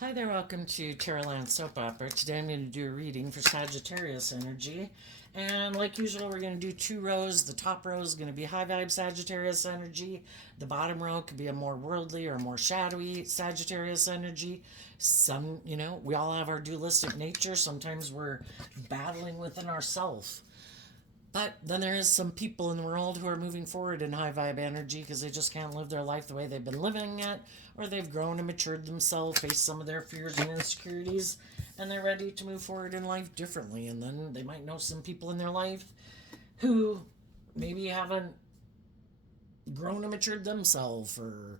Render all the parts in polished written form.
Hi there, welcome to Terraland Soap Opera. Today I'm going to do a reading for Sagittarius energy. And like usual, we're going to do two rows. The top row is going to be high vibe Sagittarius energy. The bottom row could be a more worldly or more shadowy Sagittarius energy. We all have our dualistic nature. Sometimes we're battling within ourselves. But then there is some people in the world who are moving forward in high vibe energy because they just can't live their life the way they've been living it, or they've grown and matured themselves, faced some of their fears and insecurities, and they're ready to move forward in life differently. And then they might know some people in their life who maybe haven't grown and matured themselves, or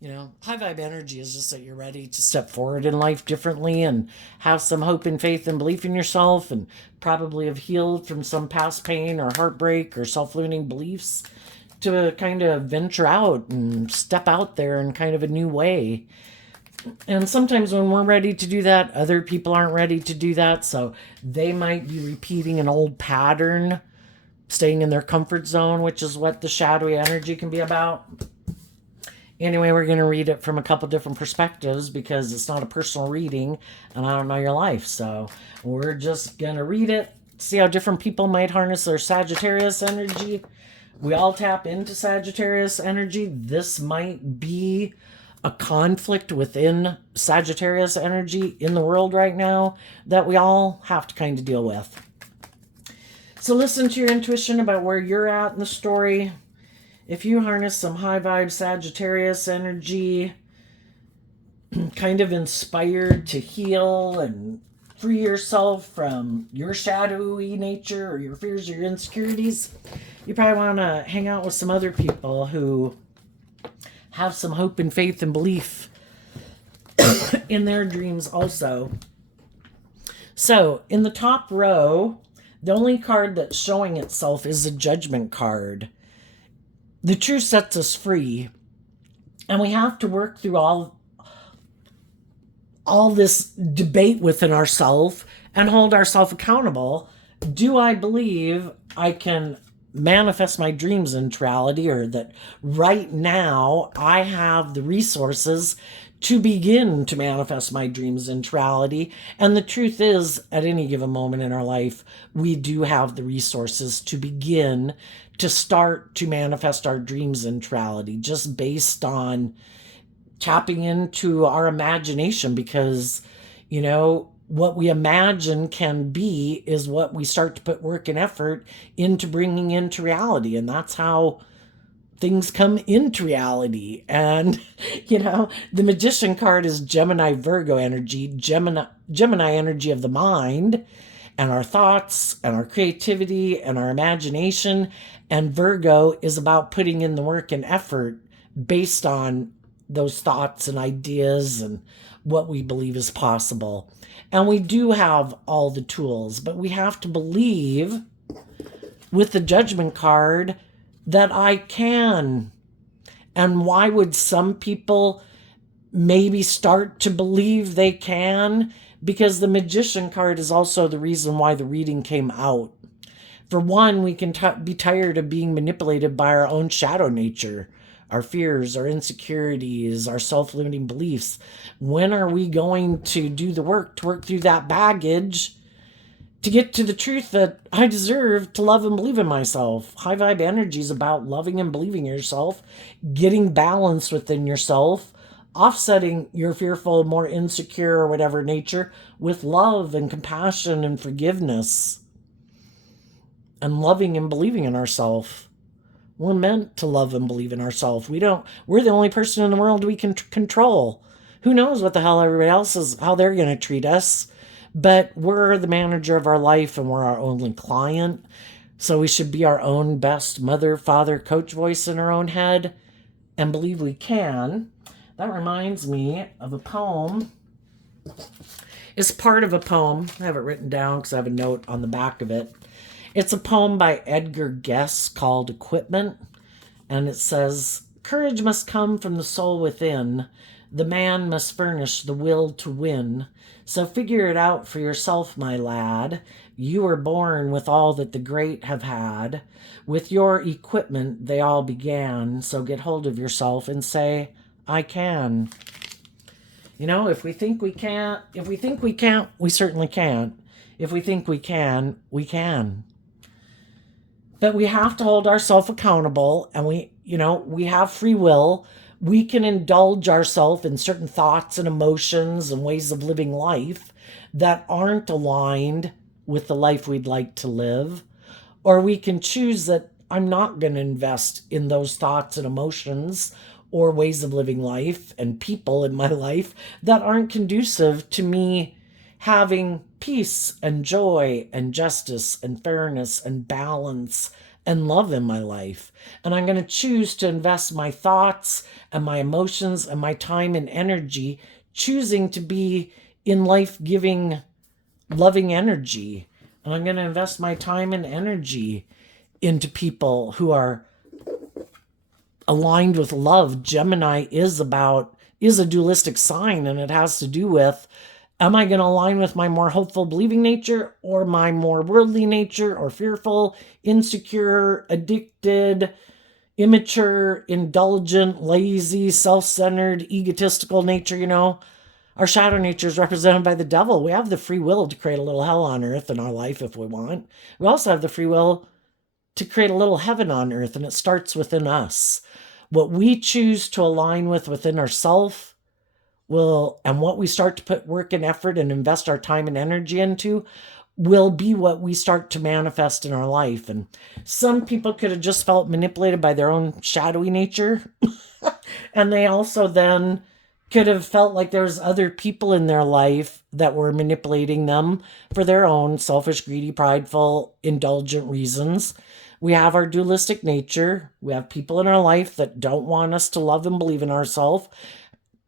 you know, high vibe energy is just that you're ready to step forward in life differently and have some hope and faith and belief in yourself, and probably have healed from some past pain or heartbreak or self limiting beliefs to kind of venture out and step out there in kind of a new way. And sometimes when we're ready to do that, other people aren't ready to do that. So they might be repeating an old pattern, staying in their comfort zone, which is what the shadowy energy can be about. Anyway, we're going to read it from a couple different perspectives because it's not a personal reading and I don't know your life. So we're just going to read it, see how different people might harness their Sagittarius energy. We all tap into Sagittarius energy. This might be a conflict within Sagittarius energy in the world right now that we all have to kind of deal with. So listen to your intuition about where you're at in the story. If you harness some high vibe Sagittarius energy, kind of inspired to heal and free yourself from your shadowy nature or your fears or your insecurities, you probably want to hang out with some other people who have some hope and faith and belief in their dreams also. So in the top row, the only card that's showing itself is a Judgment card. The truth sets us free, and we have to work through all this debate within ourselves and hold ourselves accountable. Do I believe I can manifest my dreams into reality, or that right now I have the resources to begin to manifest my dreams into reality? And the truth is, at any given moment in our life, we do have the resources to begin to start to manifest our dreams into reality, just based on tapping into our imagination. Because, what we imagine can be is what we start to put work and effort into bringing into reality. And that's how things come into reality. And, the Magician card is Gemini Virgo energy, Gemini energy of the mind and our thoughts and our creativity and our imagination. And Virgo is about putting in the work and effort based on those thoughts and ideas and what we believe is possible. And we do have all the tools, but we have to believe with the Judgment card that I can. And why would some people maybe start to believe they can? Because the Magician card is also the reason why the reading came out. For one, we can be tired of being manipulated by our own shadow nature, our fears, our insecurities, our self-limiting beliefs. When are we going to do the work to work through that baggage to get to the truth that I deserve to love and believe in myself? High vibe energy is about loving and believing in yourself, getting balance within yourself, offsetting your fearful, more insecure, or whatever nature with love and compassion and forgiveness, and loving and believing in ourselves. We're meant to love and believe in ourselves. We're the only person in the world we can control. Who knows what the hell everybody else is, how they're going to treat us. But we're the manager of our life, and we're our only client. So we should be our own best mother, father, coach voice in our own head and believe we can. That reminds me of a poem. It's part of a poem. I have it written down because I have a note on the back of it. It's a poem by Edgar Guess called Equipment. And it says, "Courage must come from the soul within. The man must furnish the will to win. So figure it out for yourself, my lad. You were born with all that the great have had. With your equipment they all began. So get hold of yourself and say, I can." If we think we can't, we certainly can't. If we think we can, we can. But we have to hold ourselves accountable, and we have free will. We can indulge ourselves in certain thoughts and emotions and ways of living life that aren't aligned with the life we'd like to live. Or we can choose that I'm not going to invest in those thoughts and emotions or ways of living life and people in my life that aren't conducive to me having peace and joy and justice and fairness and balance and love in my life. And I'm going to choose to invest my thoughts and my emotions and my time and energy choosing to be in life-giving, loving energy. And I'm going to invest my time and energy into people who are aligned with love. Gemini is a dualistic sign, and it has to do with, am I going to align with my more hopeful, believing nature, or my more worldly nature, or fearful, insecure, addicted, immature, indulgent, lazy, self-centered, egotistical nature? Our shadow nature is represented by the devil. We have the free will to create a little hell on earth in our life if we want. We also have the free will to create a little heaven on earth, and it starts within us. What we choose to align with within ourselves and what we start to put work and effort and invest our time and energy into will be what we start to manifest in our life. And some people could have just felt manipulated by their own shadowy nature. And they also then could have felt like there was other people in their life that were manipulating them for their own selfish, greedy, prideful, indulgent reasons. We have our dualistic nature. We have people in our life that don't want us to love and believe in ourselves,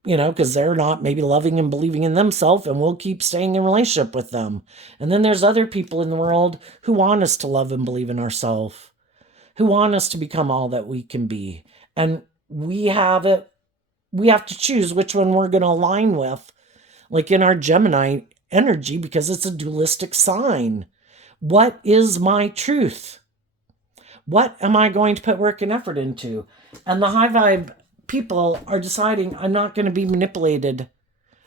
because they're not maybe loving and believing in themselves, and we'll keep staying in relationship with them. And then there's other people in the world who want us to love and believe in ourselves, who want us to become all that we can be. And we have to choose which one we're going to align with, like in our Gemini energy, because it's a dualistic sign. What is my truth? What am I going to put work and effort into? And the high vibe people are deciding, I'm not going to be manipulated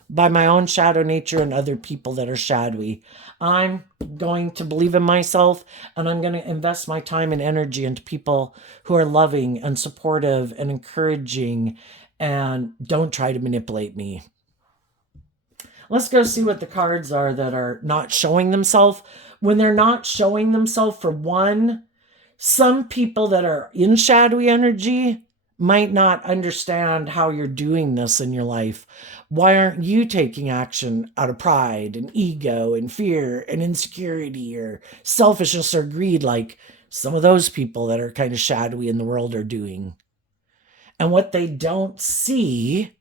by my own shadow nature and other people that are shadowy. I'm going to believe in myself, and I'm going to invest my time and energy into people who are loving and supportive and encouraging and don't try to manipulate me. Let's go see what the cards are that are not showing themselves. When they're not showing themselves, for one, some people that are in shadowy energy might not understand how you're doing this in your life. Why aren't you taking action out of pride and ego and fear and insecurity or selfishness or greed like some of those people that are kind of shadowy in the world are doing? And what they don't see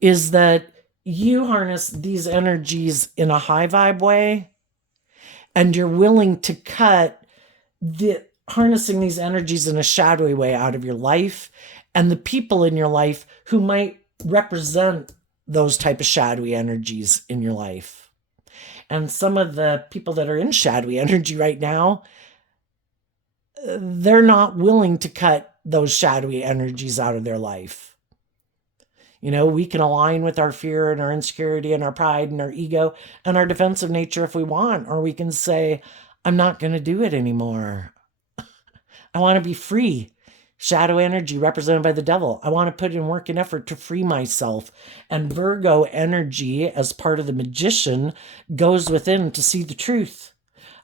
is that you harness these energies in a high vibe way, and you're willing to cut harnessing these energies in a shadowy way out of your life, and the people in your life who might represent those type of shadowy energies in your life. And some of the people that are in shadowy energy right now, they're not willing to cut those shadowy energies out of their life. We can align with our fear and our insecurity and our pride and our ego and our defensive nature if we want, or we can say, I'm not going to do it anymore. I want to be free. Shadow energy represented by the devil. I want to put in work and effort to free myself. And Virgo energy, as part of the magician, goes within to see the truth.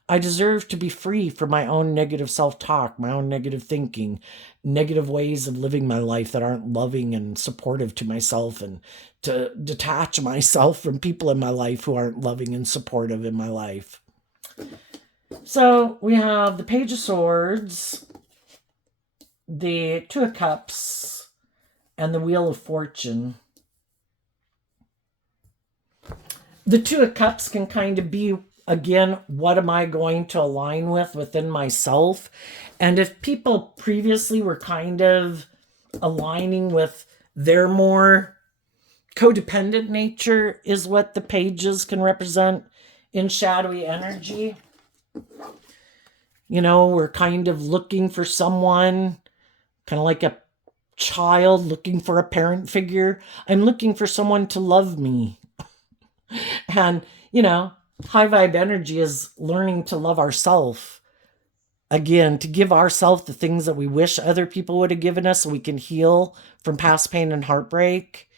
I deserve to be free from my own negative self-talk, my own negative thinking, negative ways of living my life that aren't loving and supportive to myself, and to detach myself from people in my life who aren't loving and supportive in my life. So we have the Page of Swords, the Two of Cups, and the Wheel of Fortune. The Two of Cups can kind of be, again, what am I going to align with within myself? And if people previously were kind of aligning with their more codependent nature, is what the pages can represent in shadowy energy. We're kind of looking for someone, kind of like a child looking for a parent figure. I'm looking for someone to love me. And, high vibe energy is learning to love ourselves. Again, to give ourselves the things that we wish other people would have given us so we can heal from past pain and heartbreak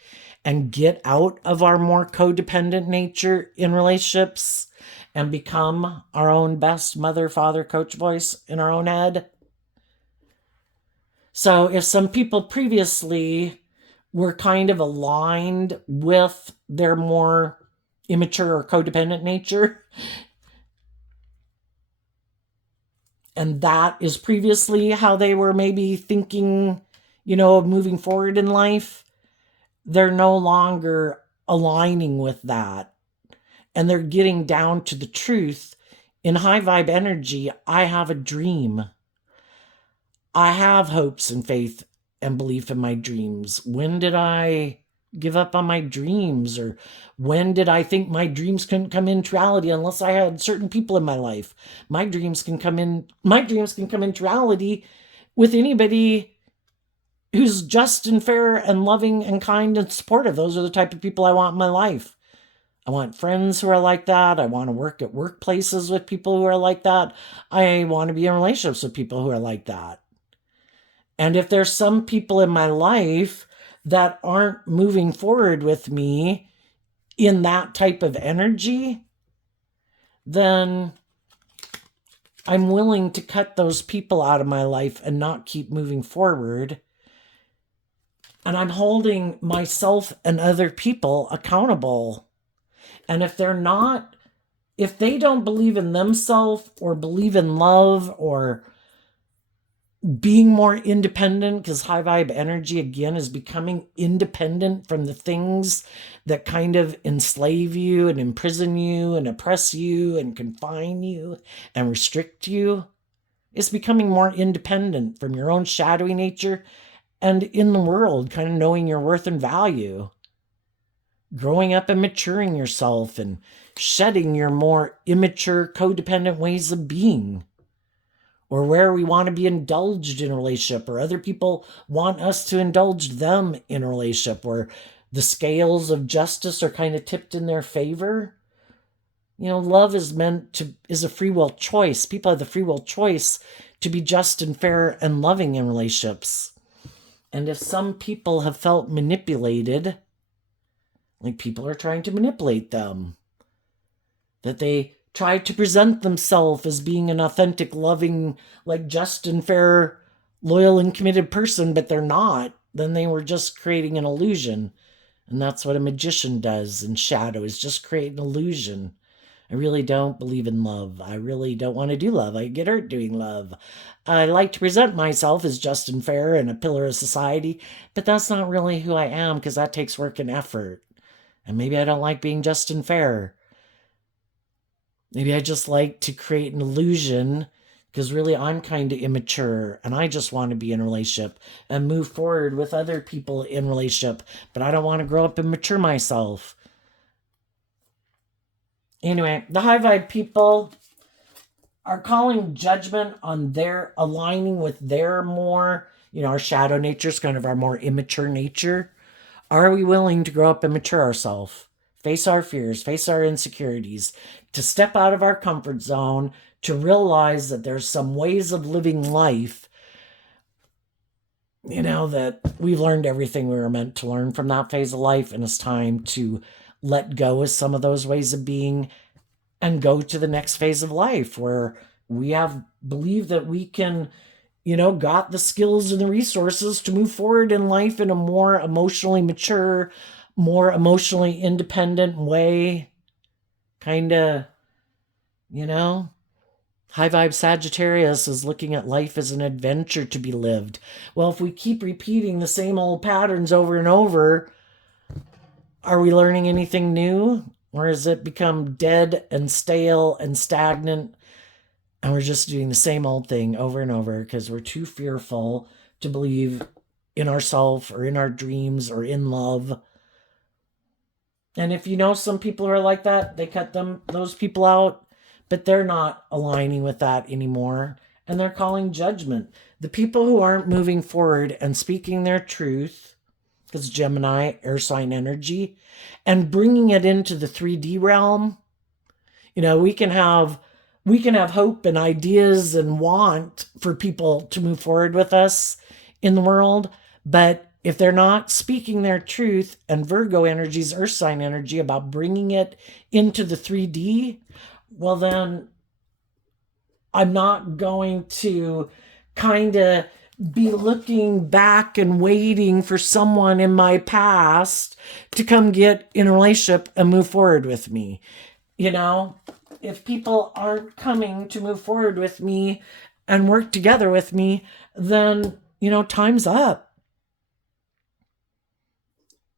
and get out of our more codependent nature in relationships and become our own best mother, father, coach voice in our own head. So if some people previously were kind of aligned with their more immature or codependent nature, and that is previously how they were maybe thinking, of moving forward in life, they're no longer aligning with that. And they're getting down to the truth. In high vibe energy, I have a dream. I have hopes and faith and belief in my dreams. When did I give up on my dreams? Or when did I think my dreams couldn't come into reality unless I had certain people in my life? My dreams can come into reality with anybody who's just and fair and loving and kind and supportive. Those are the type of people I want in my life. I want friends who are like that. I want to work at workplaces with people who are like that. I want to be in relationships with people who are like that. And if there's some people in my life that aren't moving forward with me in that type of energy, then I'm willing to cut those people out of my life and not keep moving forward. And I'm holding myself and other people accountable. And if they don't believe in themselves or believe in love or being more independent, because high vibe energy again is becoming independent from the things that kind of enslave you and imprison you and oppress you and confine you and restrict you. It's becoming more independent from your own shadowy nature and in the world, kind of knowing your worth and value. Growing up and maturing yourself and shedding your more immature, codependent ways of being. Or where we want to be indulged in a relationship, or other people want us to indulge them in a relationship, where the scales of justice are kind of tipped in their favor. Love is a free will choice. People have the free will choice to be just and fair and loving in relationships. And if some people have felt manipulated, like people are trying to manipulate them, that they try to present themselves as being an authentic, loving, like just and fair, loyal and committed person, but they're not, then they were just creating an illusion. And that's what a magician does in shadow, is just create an illusion. I really don't believe in love. I really don't want to do love. I get hurt doing love. I like to present myself as just and fair and a pillar of society, but that's not really who I am, because that takes work and effort. And maybe I don't like being just and fair. Maybe I just like to create an illusion because really I'm kind of immature and I just want to be in a relationship and move forward with other people in relationship, but I don't want to grow up and mature myself. Anyway, the high vibe people are calling judgment on their aligning with their more, our shadow nature is kind of our more immature nature. Are we willing to grow up and mature ourselves? Face our fears, face our insecurities, to step out of our comfort zone, to realize that there's some ways of living life, that we've learned everything we were meant to learn from that phase of life, and it's time to let go of some of those ways of being and go to the next phase of life where we believe that we can, got the skills and the resources to move forward in life in a more emotionally mature, more emotionally independent way. Kind of, high vibe Sagittarius is looking at life as an adventure to be lived. Well, if we keep repeating the same old patterns over and over, are we learning anything new? Or has it become dead and stale and stagnant? And we're just doing the same old thing over and over because we're too fearful to believe in ourselves or in our dreams or in love. And if some people who are like that, they cut those people out, but they're not aligning with that anymore. and they're calling judgment. The people who aren't moving forward and speaking their truth, because Gemini, air sign energy, and bringing it into the 3D realm. We can have hope and ideas and want for people to move forward with us in the world, but if they're not speaking their truth, and Virgo energy's earth sign energy, about bringing it into the 3D, well then I'm not going to kind of be looking back and waiting for someone in my past to come get in a relationship and move forward with me. If people aren't coming to move forward with me and work together with me, then, time's up.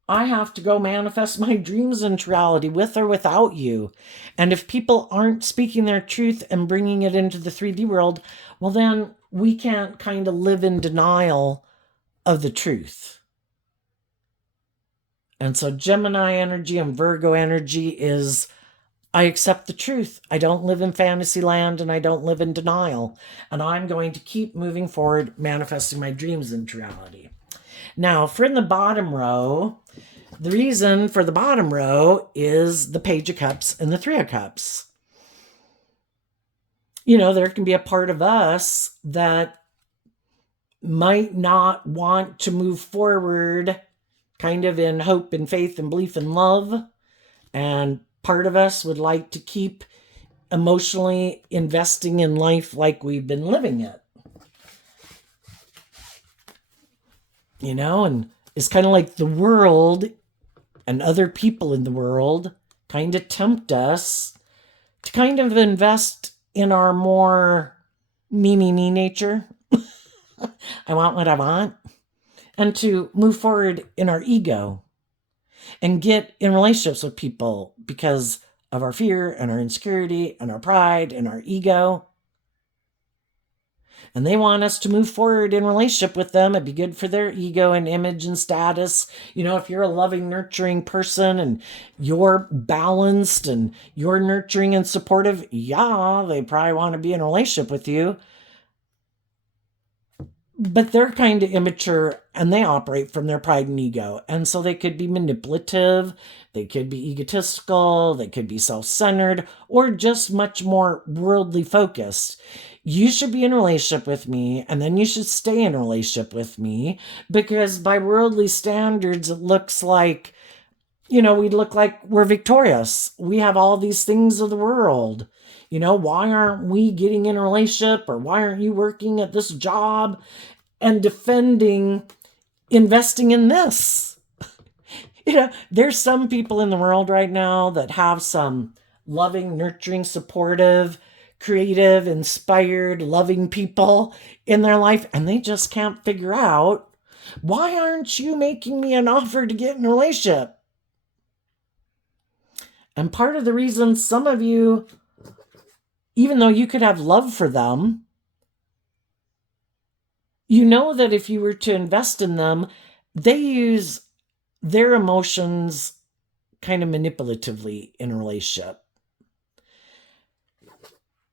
I have to go manifest my dreams into reality with or without you. And if people aren't speaking their truth and bringing it into the 3D world, well, then we can't kind of live in denial of the truth. And so Gemini energy and Virgo energy is, I accept the truth. I don't live in fantasy land and I don't live in denial. And I'm going to keep moving forward, manifesting my dreams into reality. Now, for in the bottom row, the reason for the bottom row is the Page of Cups and the Three of Cups. There can be a part of us that might not want to move forward kind of in hope and faith and belief and love. And part of us would like to keep emotionally investing in life like we've been living it. And it's kind of like the world and other people in the world kind of tempt us to kind of invest in our more me nature. I want what I want. And to move forward in our ego and get in relationships with people because of our fear and our insecurity and our pride and our ego. And they want us to move forward in relationship with them. It'd be good for their ego and image and status. If you're a loving, nurturing person and you're balanced and you're nurturing and supportive, yeah, they probably want to be in a relationship with you. But they're kind of immature and they operate from their pride and ego. And so they could be manipulative, they could be egotistical, they could be self-centered, or just much more worldly focused. You should be in a relationship with me, and then you should stay in a relationship with me, because by worldly standards, it looks like, we look like we're victorious. We have all these things of the world. Why aren't we getting in a relationship? Or why aren't you working at this job and defending investing in this? There's some people in the world right now that have some loving, nurturing, supportive, creative, inspired, loving people in their life, and they just can't figure out, why aren't you making me an offer to get in a relationship? And part of the reason some of you, even though you could have love for them, that if you were to invest in them, they use their emotions kind of manipulatively in a relationship.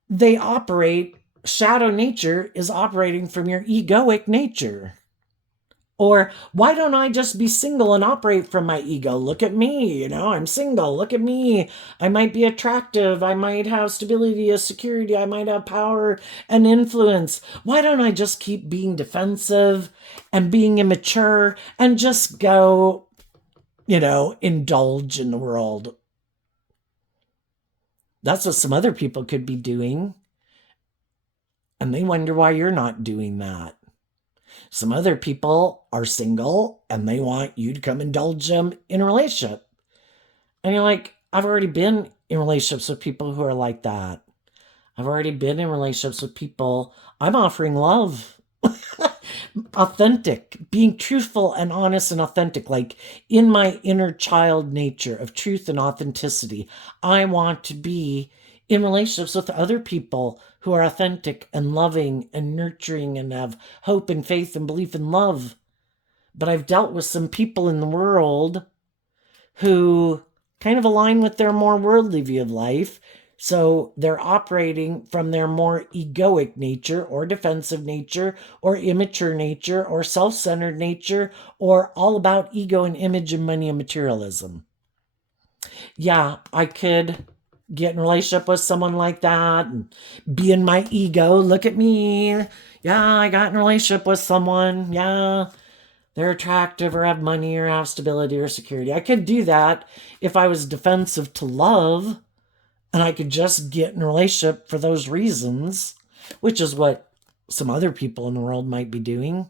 They operate, shadow nature is operating from your egoic nature. Or why don't I just be single and operate from my ego? Look at me, I'm single. Look at me. I might be attractive. I might have stability, a security. I might have power and influence. Why don't I just keep being defensive and being immature and just go, indulge in the world? That's what some other people could be doing. And they wonder why you're not doing that. Some other people are single and they want you to come indulge them in a relationship. And you're like, I've already been in relationships with people who are like that. I've already been in relationships with people. I'm offering love. Authentic, being truthful and honest and authentic, like in my inner child nature of truth and authenticity. I want to be in relationships with other people who are authentic and loving and nurturing and have hope and faith and belief and love. But I've dealt with some people in the world who kind of align with their more worldly view of life, So they're operating from their more egoic nature or defensive nature or immature nature or self-centered nature or all about ego and image and money and materialism. Yeah, I could get in a relationship with someone like that and be in my ego. Look at me. Yeah, I got in a relationship with someone. Yeah, they're attractive or have money or have stability or security. I could do that if I was defensive to love and I could just get in a relationship for those reasons, which is what some other people in the world might be doing.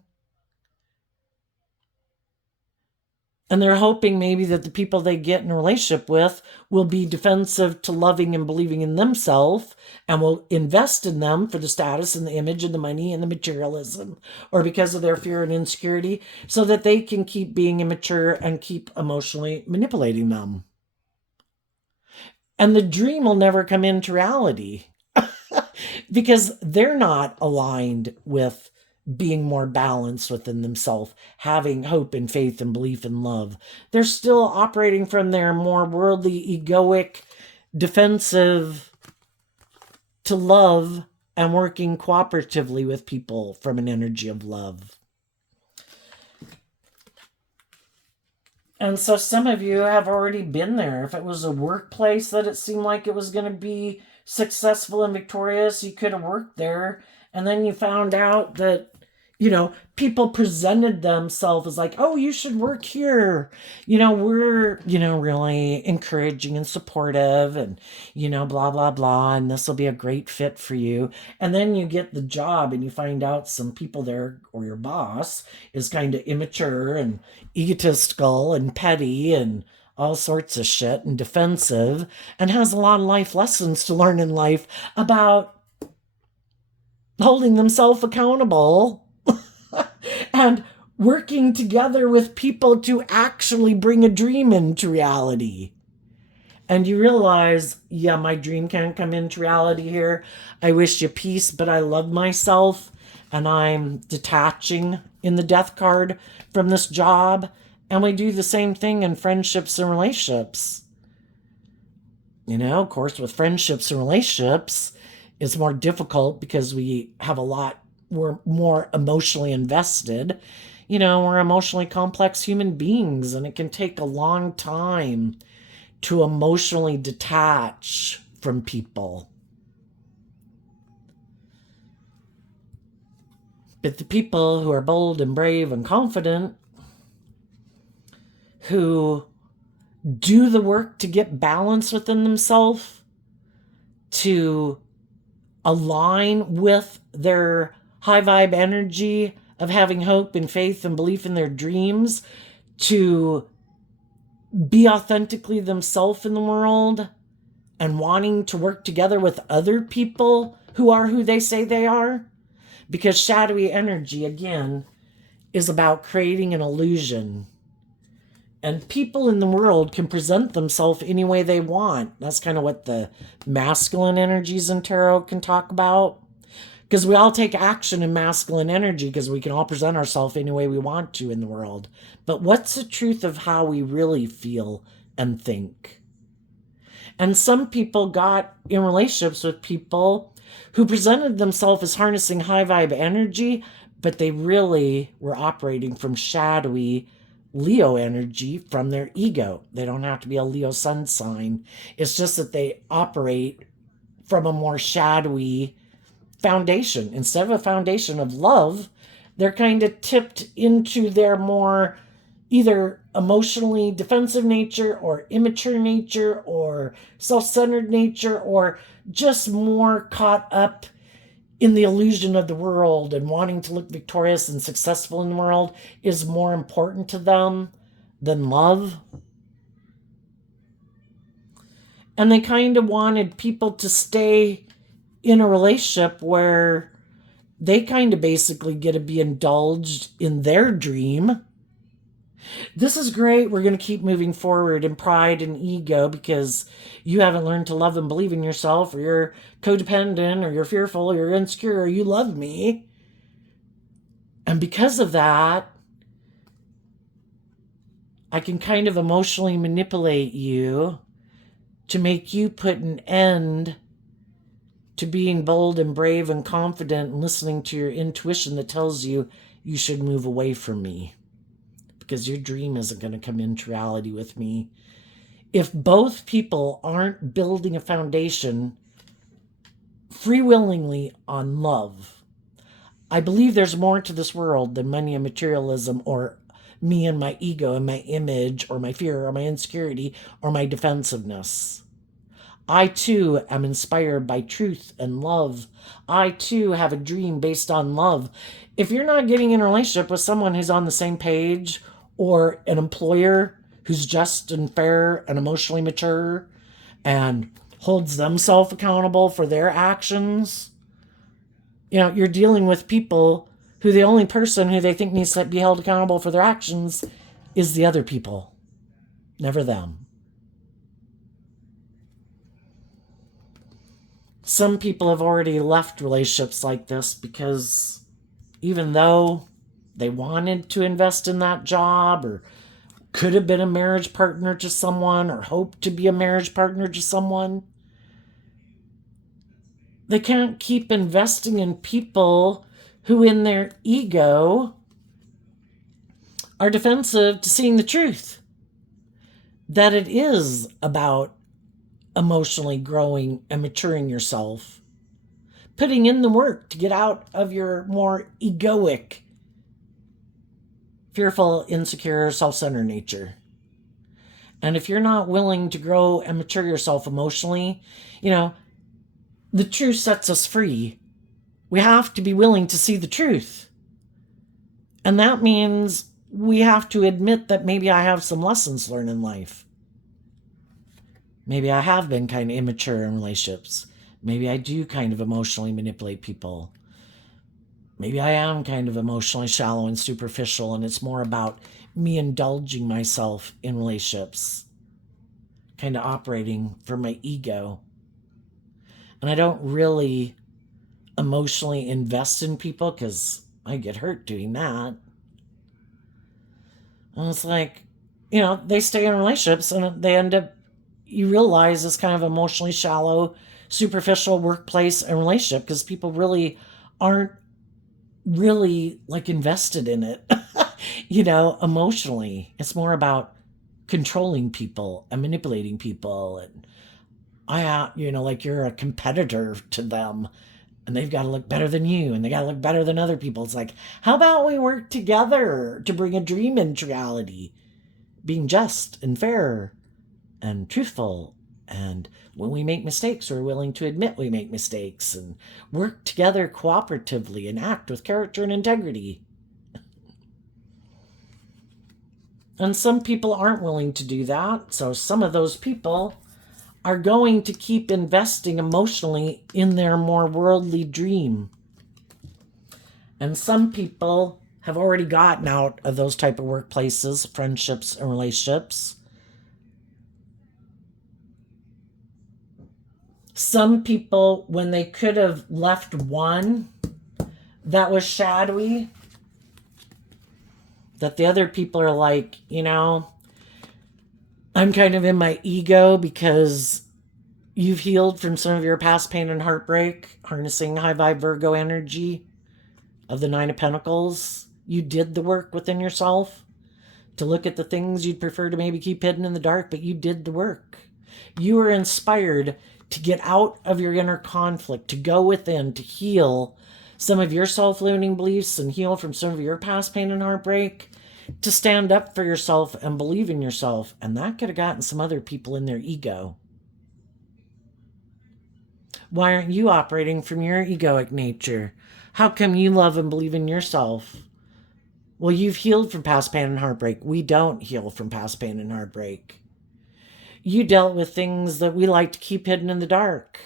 And they're hoping maybe that the people they get in a relationship with will be defensive to loving and believing in themselves and will invest in them for the status and the image and the money and the materialism, or because of their fear and insecurity, so that they can keep being immature and keep emotionally manipulating them. And the dream will never come into reality because they're not aligned with being more balanced within themselves, having hope and faith and belief and love. They're still operating from their more worldly, egoic, defensive to love and working cooperatively with people from an energy of love. And so some of you have already been there. If it was a workplace that it seemed like it was going to be successful and victorious, you could have worked there. And then you found out that, people presented themselves as like, oh, you should work here. We're, really encouraging and supportive and, blah, blah, blah. And this will be a great fit for you. And then you get the job and you find out some people there or your boss is kind of immature and egotistical and petty and all sorts of shit and defensive and has a lot of life lessons to learn in life about holding themselves accountable and working together with people to actually bring a dream into reality. And you realize, yeah, my dream can't come into reality here. I wish you peace, but I love myself. And I'm detaching in the death card from this job. And we do the same thing in friendships and relationships. Of course, with friendships and relationships, it's more difficult because we're more emotionally invested. We're emotionally complex human beings, and it can take a long time to emotionally detach from people. But the people who are bold and brave and confident, who do the work to get balance within themselves, to align with their high vibe energy of having hope and faith and belief in their dreams, to be authentically themselves in the world and wanting to work together with other people who are who they say they are. Because shadowy energy, again, is about creating an illusion. And people in the world can present themselves any way they want. That's kind of what the masculine energies in tarot can talk about. Because we all take action in masculine energy because we can all present ourselves any way we want to in the world. But what's the truth of how we really feel and think? And some people got in relationships with people who presented themselves as harnessing high vibe energy, but they really were operating from shadowy Leo energy from their ego. They don't have to be a Leo sun sign. It's just that they operate from a more shadowy foundation. Instead of a foundation of love, they're kind of tipped into their more either emotionally defensive nature or immature nature or self-centered nature, or just more caught up in the illusion of the world and wanting to look victorious and successful in the world is more important to them than love. And they kind of wanted people to stay in a relationship where they kind of basically get to be indulged in their dream. This is great. We're going to keep moving forward in pride and ego because you haven't learned to love and believe in yourself, or you're codependent, or you're fearful, or you're insecure, or you love me. And because of that, I can kind of emotionally manipulate you to make you put an end to being bold and brave and confident and listening to your intuition that tells you you should move away from me because your dream isn't going to come into reality with me. If both people aren't building a foundation free-willingly on love, I believe there's more to this world than money and materialism, or me and my ego and my image, or my fear or my insecurity or my defensiveness. I too am inspired by truth and love. I too have a dream based on love. If you're not getting in a relationship with someone who's on the same page, or an employer who's just and fair and emotionally mature and holds themselves accountable for their actions, you're dealing with people who the only person who they think needs to be held accountable for their actions is the other people, never them. Some people have already left relationships like this because even though they wanted to invest in that job, or could have been a marriage partner to someone, or hoped to be a marriage partner to someone, they can't keep investing in people who in their ego are defensive to seeing the truth. That it is about emotionally growing and maturing yourself, putting in the work to get out of your more egoic, fearful, insecure, self-centered nature. And if you're not willing to grow and mature yourself emotionally, the truth sets us free. We have to be willing to see the truth. And that means we have to admit that maybe I have some lessons learned in life. Maybe I have been kind of immature in relationships. Maybe I do kind of emotionally manipulate people. Maybe I am kind of emotionally shallow and superficial, and it's more about me indulging myself in relationships, kind of operating from my ego. And I don't really emotionally invest in people because I get hurt doing that. And it's like, they stay in relationships and they end up, you realize, this kind of emotionally shallow, superficial workplace and relationship because people really aren't really invested in it, emotionally. It's more about controlling people and manipulating people. And you're a competitor to them and they've got to look better than you and they got to look better than other people. It's like, how about we work together to bring a dream into reality? Being just and fair and truthful. And when we make mistakes, we're willing to admit we make mistakes and work together cooperatively and act with character and integrity. And some people aren't willing to do that. So some of those people are going to keep investing emotionally in their more worldly dream. And some people have already gotten out of those type of workplaces, friendships, and relationships. Some people, when they could have left one that was shadowy, that the other people are like, I'm kind of in my ego because you've healed from some of your past pain and heartbreak, harnessing high vibe Virgo energy of the Nine of Pentacles. You did the work within yourself to look at the things you'd prefer to maybe keep hidden in the dark, but you did the work. You were inspired to get out of your inner conflict, to go within, to heal some of your self-limiting beliefs and heal from some of your past pain and heartbreak, to stand up for yourself and believe in yourself. And that could have gotten some other people in their ego. Why aren't you operating from your egoic nature? How come you love and believe in yourself? Well, you've healed from past pain and heartbreak. We don't heal from past pain and heartbreak. You dealt with things that we like to keep hidden in the dark.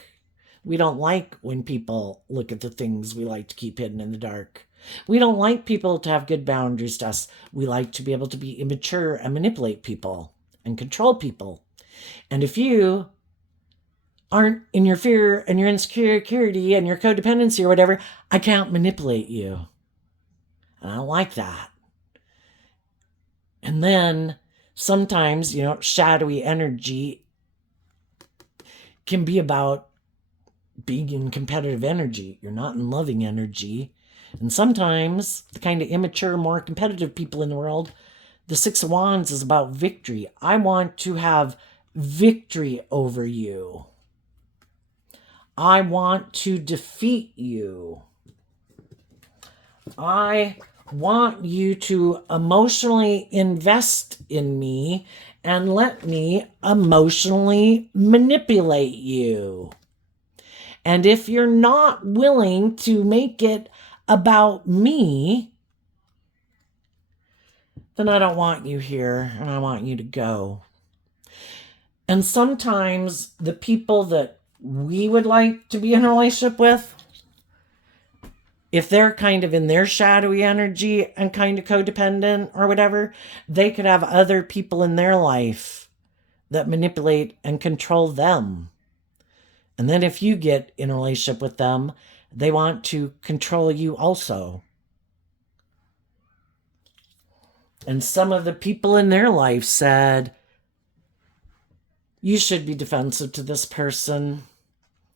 We don't like when people look at the things we like to keep hidden in the dark. We don't like people to have good boundaries to us. We like to be able to be immature and manipulate people and control people. And if you aren't in your fear and your insecurity and your codependency or whatever, I can't manipulate you. And I don't like that. And then sometimes, shadowy energy can be about being in competitive energy. You're not in loving energy. And sometimes the kind of immature, more competitive people in the world, the Six of Wands is about victory. I want to have victory over you. I want to defeat you. I want you to emotionally invest in me and let me emotionally manipulate you. And if you're not willing to make it about me, then I don't want you here and I want you to go. And sometimes the people that we would like to be in a relationship with, if they're kind of in their shadowy energy and kind of codependent or whatever, they could have other people in their life that manipulate and control them. And then if you get in a relationship with them, they want to control you also. And some of the people in their life said, you should be defensive to this person.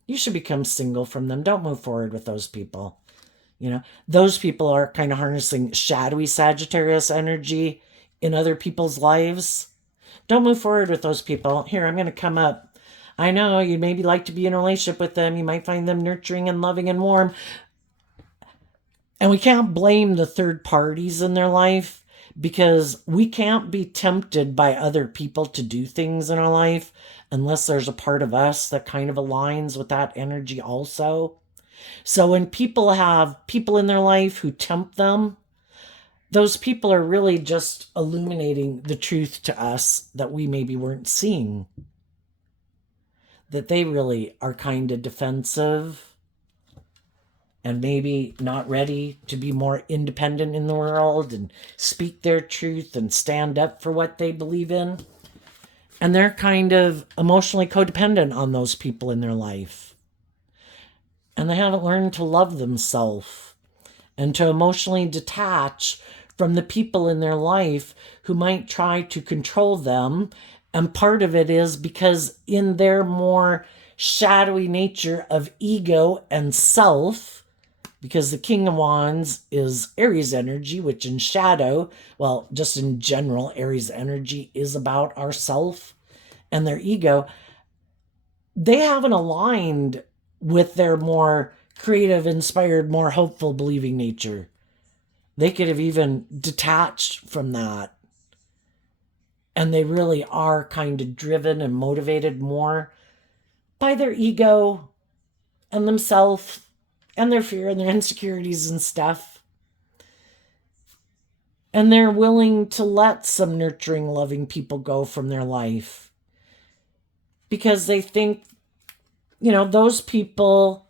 You should become single from them. Don't move forward with those people. You know, those people are kind of harnessing shadowy Sagittarius energy in other people's lives. Don't move forward with those people. Here, I'm going to come up. I know you maybe like to be in a relationship with them. You might find them nurturing and loving and warm. And we can't blame the third parties in their life because we can't be tempted by other people to do things in our life unless there's a part of us that kind of aligns with that energy also. So when people have people in their life who tempt them, those people are really just illuminating the truth to us that we maybe weren't seeing. That they really are kind of defensive and maybe not ready to be more independent in the world and speak their truth and stand up for what they believe in. And they're kind of emotionally codependent on those people in their life. And they haven't learned to love themselves and to emotionally detach from the people in their life who might try to control them. And part of it is because in their more shadowy nature of ego and self, because the King of Wands is Aries energy, which in shadow, well, just in general, Aries energy is about ourself and their ego. They haven't aligned with their more creative, inspired, more hopeful, believing nature. They could have even detached from that. And they really are kind of driven and motivated more by their ego and themselves and their fear and their insecurities and stuff. And they're willing to let some nurturing, loving people go from their life because they think, you know, those people,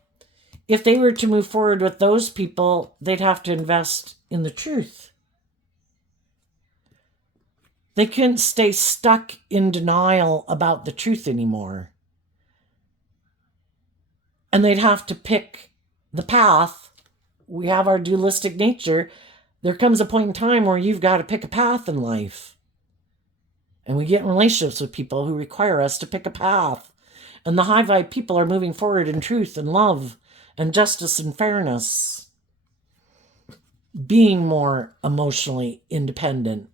if they were to move forward with those people, they'd have to invest in the truth. They couldn't stay stuck in denial about the truth anymore. And they'd have to pick the path. We have our dualistic nature. There comes a point in time where you've got to pick a path in life. And we get in relationships with people who require us to pick a path. And the high vibe people are moving forward in truth and love and justice and fairness. Being more emotionally independent.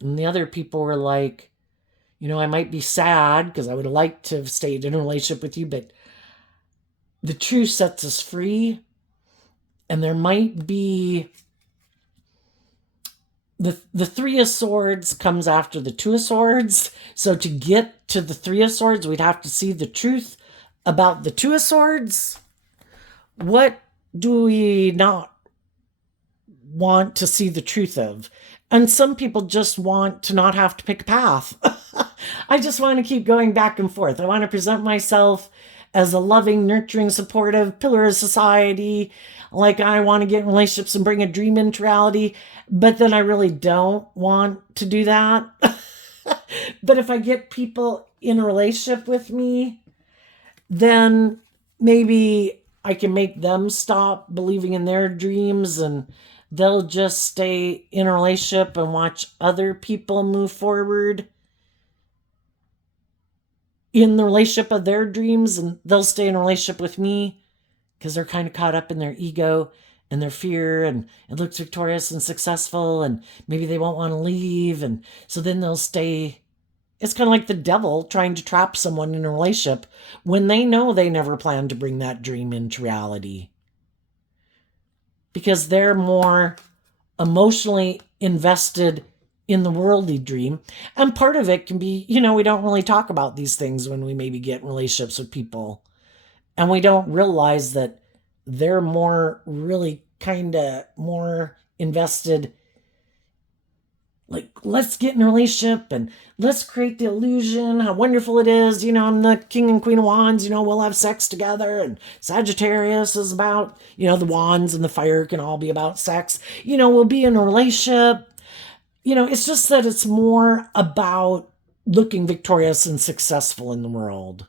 And the other people were like, you know, I might be sad because I would have liked to have stayed in a relationship with you, but the truth sets us free. And there might be the Three of Swords comes after the Two of Swords. So to get to the Three of Swords, we'd have to see the truth about the Two of Swords. What do we not want to see the truth of? And some people just want to not have to pick a path. I just want to keep going back and forth. I want to present myself as a loving, nurturing, supportive pillar of society. Like I want to get in relationships and bring a dream into reality. But then I really don't want to do that. But if I get people in a relationship with me, then maybe I can make them stop believing in their dreams and they'll just stay in a relationship and watch other people move forward. in the relationship of their dreams, and they'll stay in a relationship with me because they're kind of caught up in their ego and their fear, and it looks victorious and successful, and maybe they won't want to leave, and so then they'll stay. It's kind of like the devil trying to trap someone in a relationship when they know they never plan to bring that dream into reality, because they're more emotionally invested in the worldly dream. And part of it can be, we don't really talk about these things when we maybe get in relationships with people. And we don't realize that they're really kind of more invested. Like, let's get in a relationship and let's create the illusion how wonderful it is. I'm the king and queen of wands. We'll have sex together. And Sagittarius is about, the wands and the fire can all be about sex. We'll be in a relationship. It's just that it's more about looking victorious and successful in the world.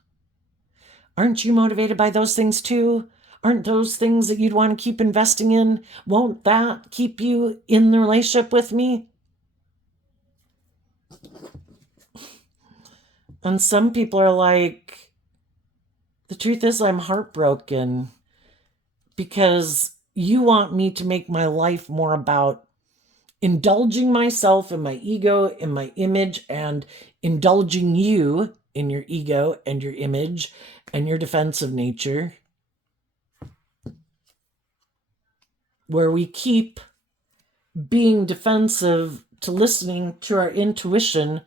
Aren't you motivated by those things too? Aren't those things that you'd want to keep investing in? Won't that keep you in the relationship with me? And some people are like, the truth is I'm heartbroken because you want me to make my life more about indulging myself in my ego, in my image, and indulging you in your ego and your image and your defensive nature, where we keep being defensive to listening to our intuition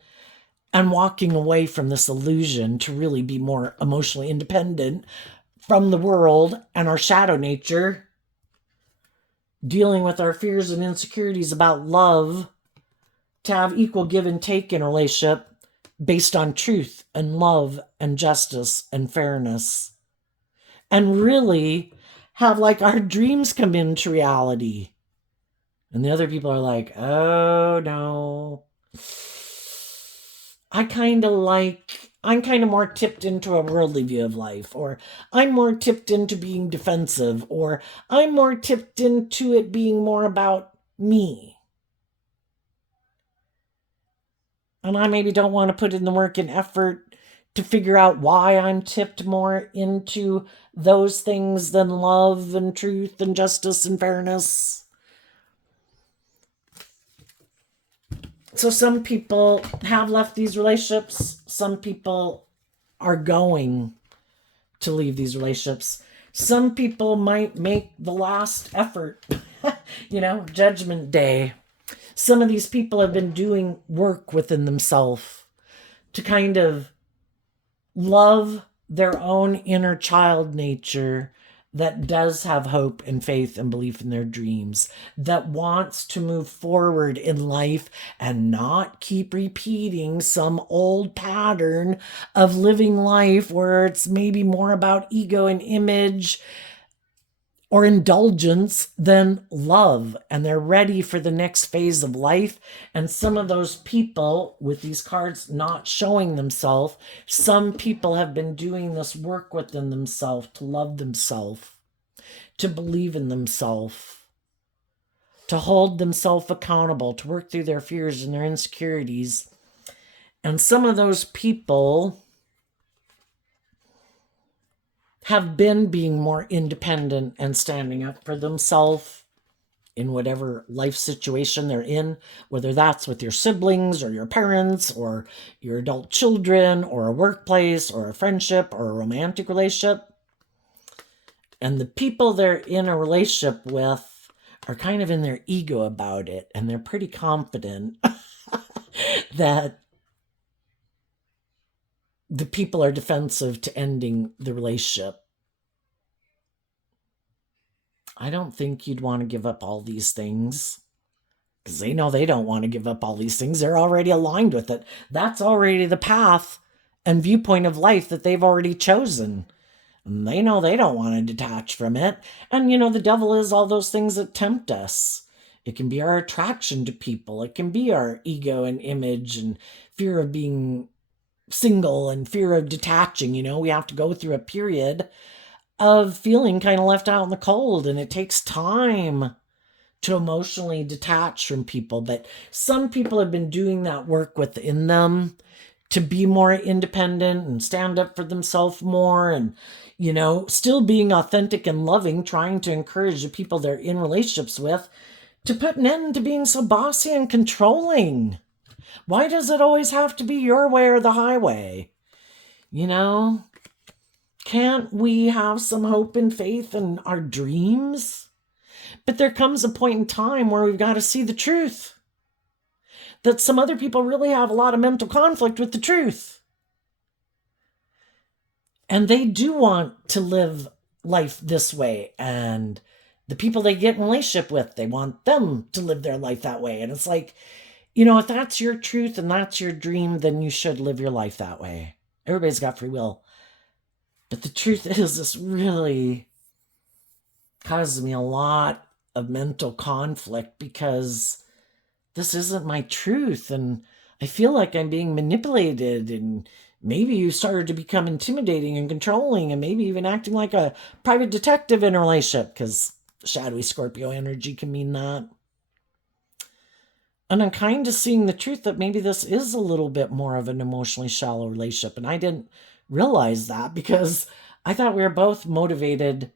and walking away from this illusion to really be more emotionally independent from the world and our shadow nature, dealing with our fears and insecurities about love, to have equal give and take in a relationship based on truth and love and justice and fairness, and really have like our dreams come into reality. And the other people are like, oh no, I'm kind of more tipped into a worldly view of life, or I'm more tipped into being defensive, or I'm more tipped into it being more about me. And I maybe don't want to put in the work and effort to figure out why I'm tipped more into those things than love and truth and justice and fairness. So some people have left these relationships. Some people are going to leave these relationships. Some people might make the last effort, Judgment Day. Some of these people have been doing work within themselves to kind of love their own inner child nature that does have hope and faith and belief in their dreams, that wants to move forward in life and not keep repeating some old pattern of living life where it's maybe more about ego and image or indulgence than love, and they're ready for the next phase of life. And some of those people with these cards not showing themselves, some people have been doing this work within themselves to love themselves, to believe in themselves, to hold themselves accountable, to work through their fears and their insecurities. And some of those people have been being more independent and standing up for themselves in whatever life situation they're in, whether that's with your siblings or your parents or your adult children or a workplace or a friendship or a romantic relationship. And the people they're in a relationship with are kind of in their ego about it, and they're pretty confident that the people are defensive to ending the relationship. I don't think you'd want to give up all these things, because they know they don't want to give up all these things. They're already aligned with it. That's already the path and viewpoint of life that they've already chosen. And they know they don't want to detach from it. And, the devil is all those things that tempt us. It can be our attraction to people. It can be our ego and image and fear of being single and fear of detaching. We have to go through a period of feeling kind of left out in the cold, and it takes time to emotionally detach from people. But some people have been doing that work within them to be more independent and stand up for themselves more, and, still being authentic and loving, trying to encourage the people they're in relationships with to put an end to being so bossy and controlling. Why does it always have to be your way or the highway? Can't we have some hope and faith in our dreams? But there comes a point in time where we've got to see the truth. That some other people really have a lot of mental conflict with the truth. And they do want to live life this way. And the people they get in relationship with, they want them to live their life that way. And it's like, if that's your truth and that's your dream, then you should live your life that way. Everybody's got free will. But the truth is, this really causes me a lot of mental conflict because this isn't my truth. And I feel like I'm being manipulated, and maybe you started to become intimidating and controlling, and maybe even acting like a private detective in a relationship, because shadowy Scorpio energy can mean that. And I'm kind of seeing the truth that maybe this is a little bit more of an emotionally shallow relationship. And I didn't realize that because I thought we were both motivated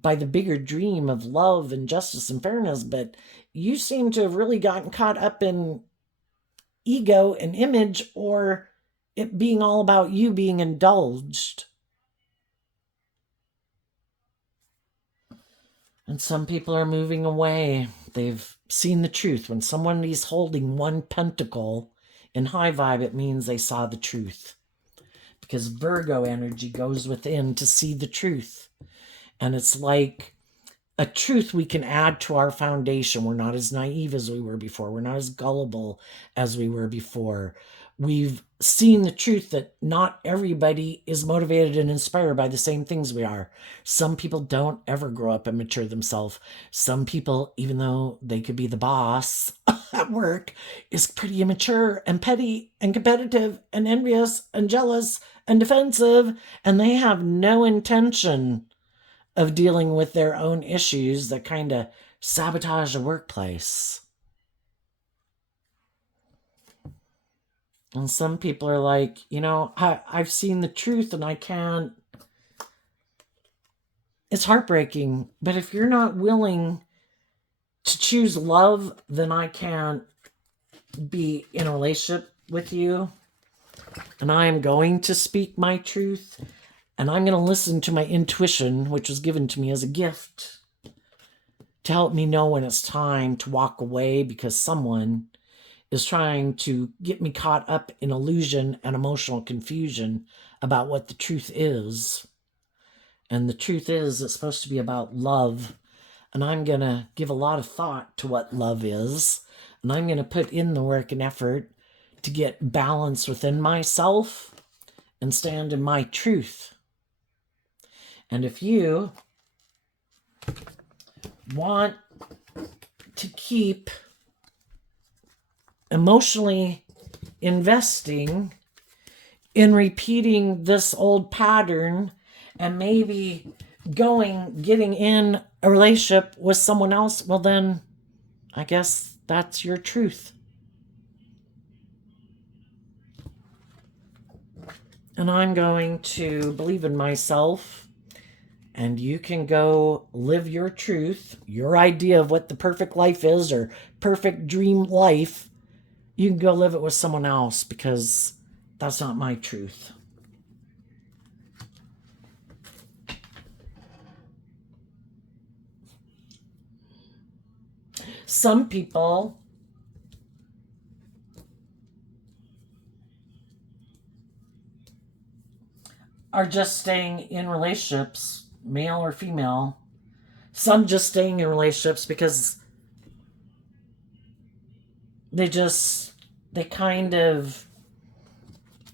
by the bigger dream of love and justice and fairness. But you seem to have really gotten caught up in ego and image, or it being all about you being indulged. And some people are moving away. They've seen the truth. When someone is holding one pentacle in high vibe, it means they saw the truth. Because Virgo energy goes within to see the truth. And it's like a truth we can add to our foundation. We're not as naive as we were before. We're not as gullible as we were before. We've seen the truth that not everybody is motivated and inspired by the same things we are. Some people don't ever grow up and mature themselves. Some people, even though they could be the boss at work, is pretty immature and petty and competitive and envious and jealous and defensive, and they have no intention of dealing with their own issues that kind of sabotage the workplace. And some people are like, I've seen the truth and I can't. It's heartbreaking. But if you're not willing to choose love, then I can't be in a relationship with you. And I am going to speak my truth. And I'm going to listen to my intuition, which was given to me as a gift, to help me know when it's time to walk away, because someone is trying to get me caught up in illusion and emotional confusion about what the truth is. And the truth is, it's supposed to be about love. And I'm going to give a lot of thought to what love is. And I'm going to put in the work and effort to get balance within myself and stand in my truth. And if you want to keep emotionally investing in repeating this old pattern and maybe getting in a relationship with someone else, well then, I guess that's your truth. And I'm going to believe in myself, and you can go live your truth, your idea of what the perfect life is, or perfect dream life. You can go live it with someone else, because that's not my truth. Some people are just staying in relationships, male or female. Some just staying in relationships because they kind of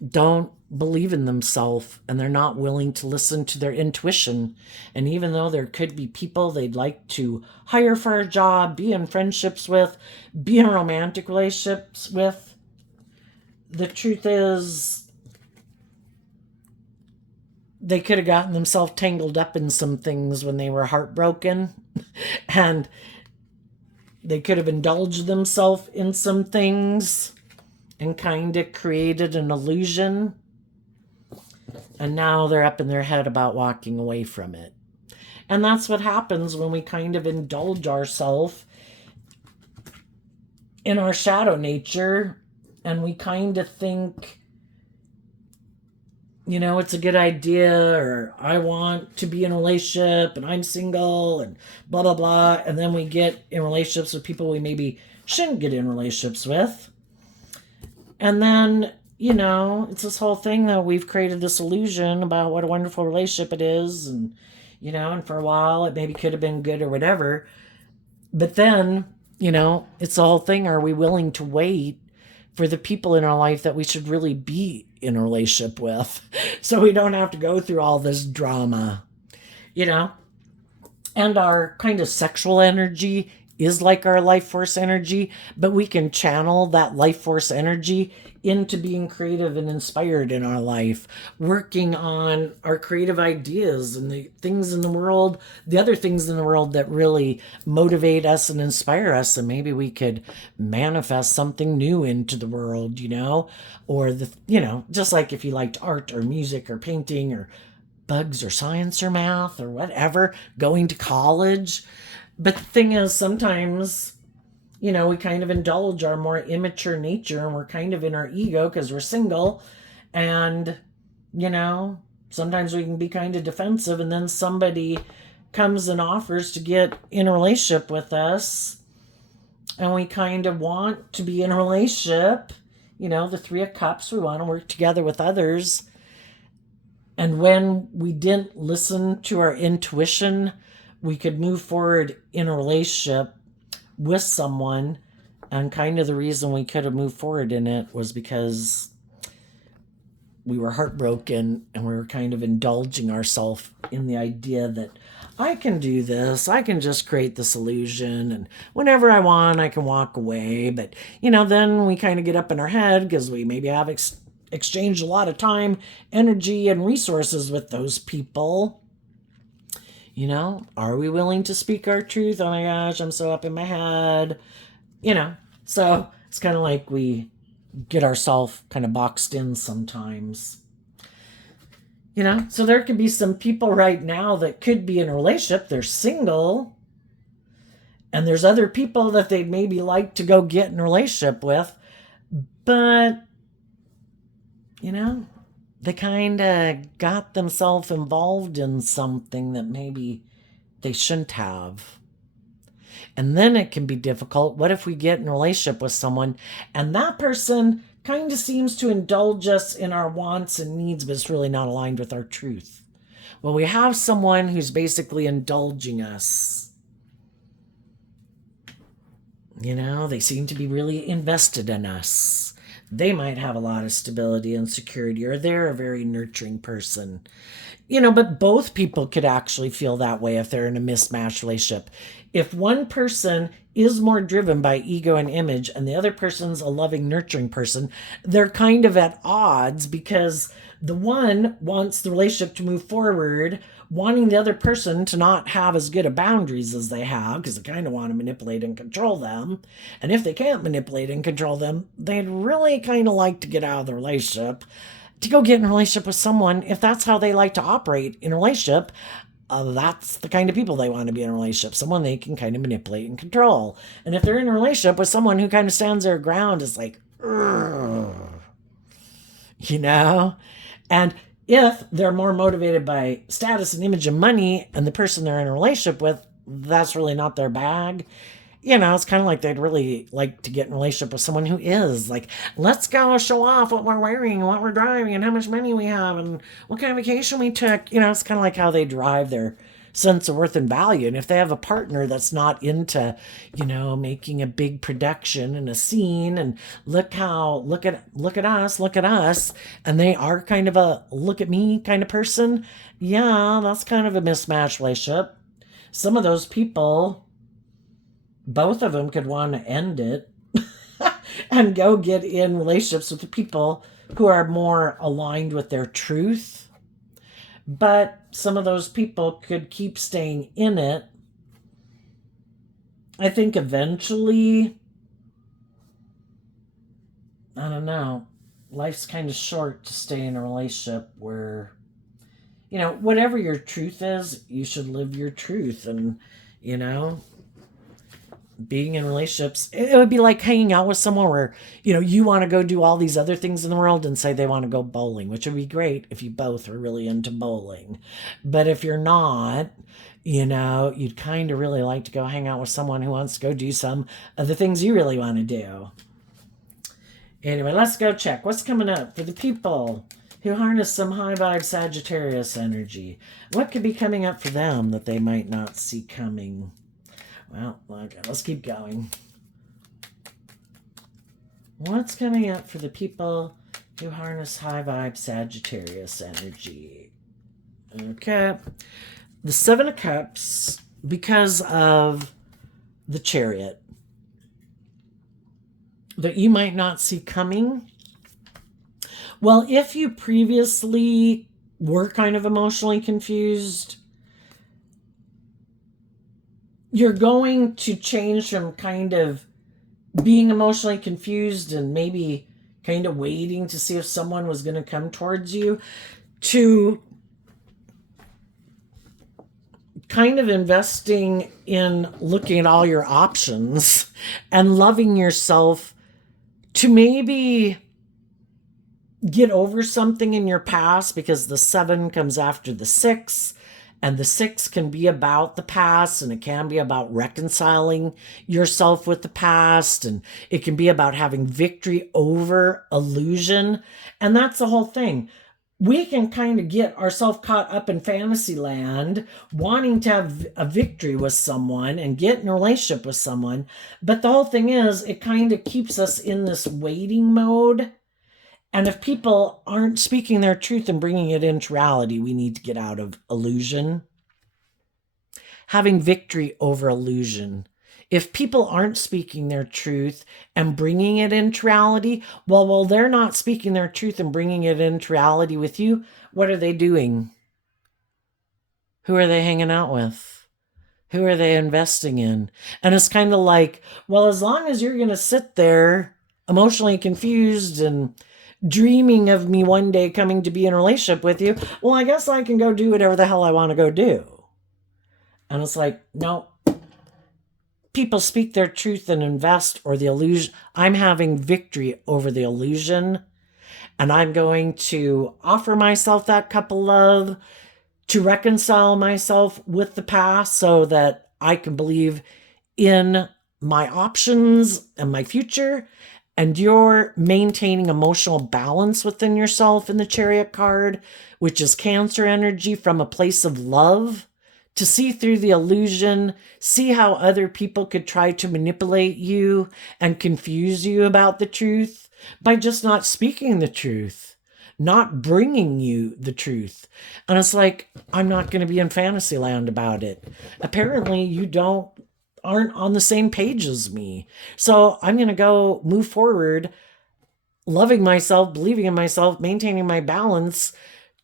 don't believe in themselves, and they're not willing to listen to their intuition. And even though there could be people they'd like to hire for a job, be in friendships with, be in romantic relationships with, the truth is they could have gotten themselves tangled up in some things when they were heartbroken, and they could have indulged themselves in some things and kind of created an illusion. And now they're up in their head about walking away from it. And that's what happens when we kind of indulge ourselves in our shadow nature, and we kind of think, it's a good idea, or I want to be in a relationship and I'm single and blah, blah, blah. And then we get in relationships with people we maybe shouldn't get in relationships with. And then, it's this whole thing that we've created this illusion about what a wonderful relationship it is. And, and for a while it maybe could have been good or whatever. But then, it's the whole thing. Are we willing to wait for the people in our life that we should really be in a relationship with, so we don't have to go through all this drama, And our kind of sexual energy is like our life force energy, but we can channel that life force energy into being creative and inspired in our life, working on our creative ideas and the things in the world, the other things in the world that really motivate us and inspire us. And maybe we could manifest something new into the world, or just like if you liked art or music or painting or bugs or science or math or whatever, going to college. But the thing is, sometimes, we kind of indulge our more immature nature, and we're kind of in our ego because we're single. And, sometimes we can be kind of defensive, and then somebody comes and offers to get in a relationship with us. And we kind of want to be in a relationship, the Three of Cups, we want to work together with others. And when we didn't listen to our intuition, we could move forward in a relationship with someone. And kind of the reason we could have moved forward in it was because we were heartbroken, and we were kind of indulging ourselves in the idea that I can do this, I can just create this illusion, and whenever I want, I can walk away. But, then we kind of get up in our head because we maybe have exchanged a lot of time, energy, and resources with those people. Are we willing to speak our truth? Oh my gosh, I'm so up in my head. So it's kind of like we get ourselves kind of boxed in sometimes. So there could be some people right now that could be in a relationship. They're single. And there's other people that they'd maybe like to go get in a relationship with. But, they kind of got themselves involved in something that maybe they shouldn't have. And then it can be difficult. What if we get in a relationship with someone and that person kind of seems to indulge us in our wants and needs, but it's really not aligned with our truth? Well, we have someone who's basically indulging us. They seem to be really invested in us. They might have a lot of stability and security, or they're a very nurturing person. But both people could actually feel that way if they're in a mismatched relationship. If one person is more driven by ego and image and the other person's a loving, nurturing person, they're kind of at odds, because the one wants the relationship to move forward, wanting the other person to not have as good of boundaries as they have, because they kind of want to manipulate and control them. And if they can't manipulate and control them, they'd really kind of like to get out of the relationship, to go get in a relationship with someone. If that's how they like to operate in a relationship, that's the kind of people they want to be in a relationship, someone they can kind of manipulate and control. And if they're in a relationship with someone who kind of stands their ground, it's like, and if they're more motivated by status and image and money, and the person they're in a relationship with, that's really not their bag, it's kind of like they'd really like to get in a relationship with someone who is like, let's go show off what we're wearing and what we're driving and how much money we have and what kind of vacation we took. It's kind of like how they drive their sense of worth and value. And if they have a partner that's not into, making a big production and a scene and look at us, and they are kind of a look at me kind of person, that's kind of a mismatched relationship. Some of those people, both of them could want to end it and go get in relationships with the people who are more aligned with their truth. But some of those people could keep staying in it. I think eventually I don't know. Life's kind of short to stay in a relationship where, whatever your truth is, you should live your truth. And, you know, being in relationships, it would be like hanging out with someone where, you want to go do all these other things in the world and say they want to go bowling, which would be great if you both are really into bowling. But if you're not, you'd kind of really like to go hang out with someone who wants to go do some of the things you really want to do. Anyway, let's go check what's coming up for the people who harness some high vibe Sagittarius energy. What could be coming up for them that they might not see coming? Well, okay, let's keep going. What's coming up for the people who harness high vibe Sagittarius energy? Okay. The Seven of Cups, because of the Chariot that you might not see coming. Well, if you previously were kind of emotionally confused, you're going to change from kind of being emotionally confused and maybe kind of waiting to see if someone was going to come towards you to kind of investing in looking at all your options and loving yourself to maybe get over something in your past, because the 7 comes after the 6, and the 6 can be about the past, and it can be about reconciling yourself with the past, and it can be about having victory over illusion. And that's the whole thing. We can kind of get ourselves caught up in fantasy land, wanting to have a victory with someone and get in a relationship with someone. But the whole thing is, it kind of keeps us in this waiting mode. And if people aren't speaking their truth and bringing it into reality, we need to get out of illusion. Having victory over illusion. If people aren't speaking their truth and bringing it into reality, well, they're not speaking their truth and bringing it into reality with you. What are they doing? Who are they hanging out with? Who are they investing in? And it's kind of like, well, as long as you're going to sit there emotionally confused and dreaming of me one day coming to be in a relationship with you, well, I guess I can go do whatever the hell I want to go do. And it's like, no. People speak their truth and invest, or the illusion. I'm having victory over the illusion, and I'm going to offer myself that cup of love to reconcile myself with the past so that I can believe in my options and my future. And you're maintaining emotional balance within yourself in the Chariot card, which is Cancer energy, from a place of love. To see through the illusion, see how other people could try to manipulate you and confuse you about the truth by just not speaking the truth, not bringing you the truth. And it's like, I'm not going to be in fantasy land about it. Apparently, you aren't on the same page as me. So I'm going to go move forward, loving myself, believing in myself, maintaining my balance,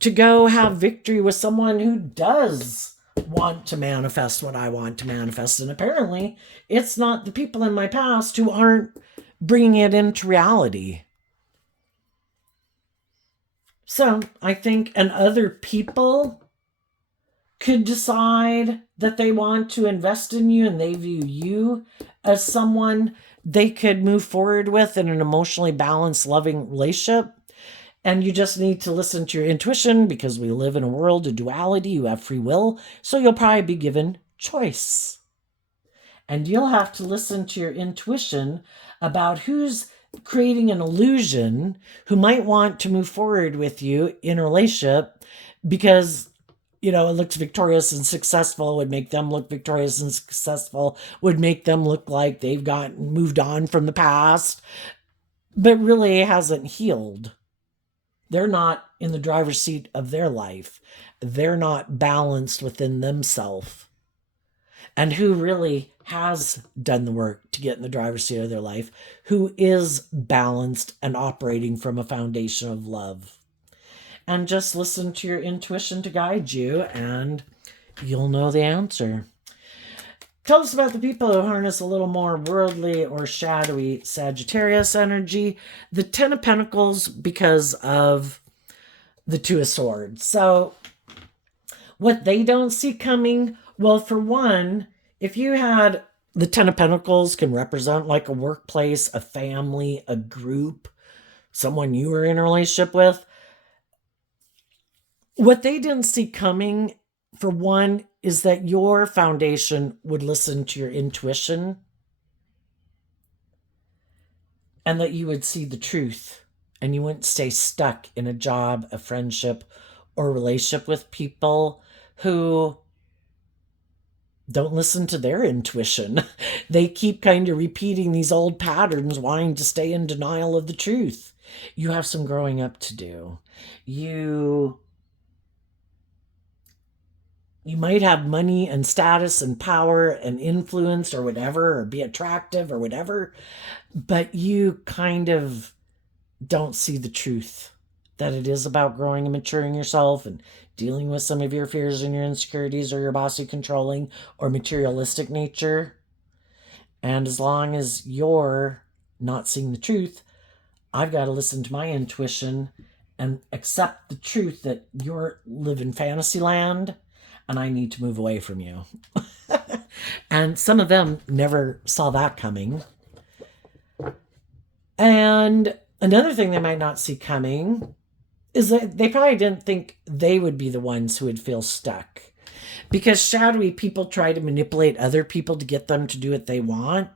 to go have victory with someone who does want to manifest what I want to manifest. And apparently it's not the people in my past who aren't bringing it into reality. So I think, and other people could decide that they want to invest in you and they view you as someone they could move forward with in an emotionally balanced, loving relationship. And you just need to listen to your intuition, because we live in a world of duality. You have free will, so you'll probably be given choice. And you'll have to listen to your intuition about who's creating an illusion, who might want to move forward with you in a relationship because, it looks victorious and successful, would make them look victorious and successful, would make them look like they've gotten moved on from the past, but really hasn't healed. They're not in the driver's seat of their life. They're not balanced within themselves. And who really has done the work to get in the driver's seat of their life, who is balanced and operating from a foundation of love. And just listen to your intuition to guide you, and you'll know the answer. Tell us about the people who harness a little more worldly or shadowy Sagittarius energy. The Ten of Pentacles because of the Two of Swords. So what they don't see coming, well, for one, if you had the Ten of Pentacles can represent like a workplace, a family, a group, someone you were in a relationship with. What they didn't see coming, for one, is that your foundation would listen to your intuition and that you would see the truth and you wouldn't stay stuck in a job, a friendship, or relationship with people who don't listen to their intuition. They keep kind of repeating these old patterns, wanting to stay in denial of the truth. You have some growing up to do. You might have money and status and power and influence or whatever, or be attractive or whatever, but you kind of don't see the truth that it is about growing and maturing yourself and dealing with some of your fears and your insecurities or your bossy controlling or materialistic nature. And as long as you're not seeing the truth, I've got to listen to my intuition and accept the truth that you're living fantasy land and I need to move away from you. And some of them never saw that coming. And another thing they might not see coming is that they probably didn't think they would be the ones who would feel stuck. Because shadowy people try to manipulate other people to get them to do what they want.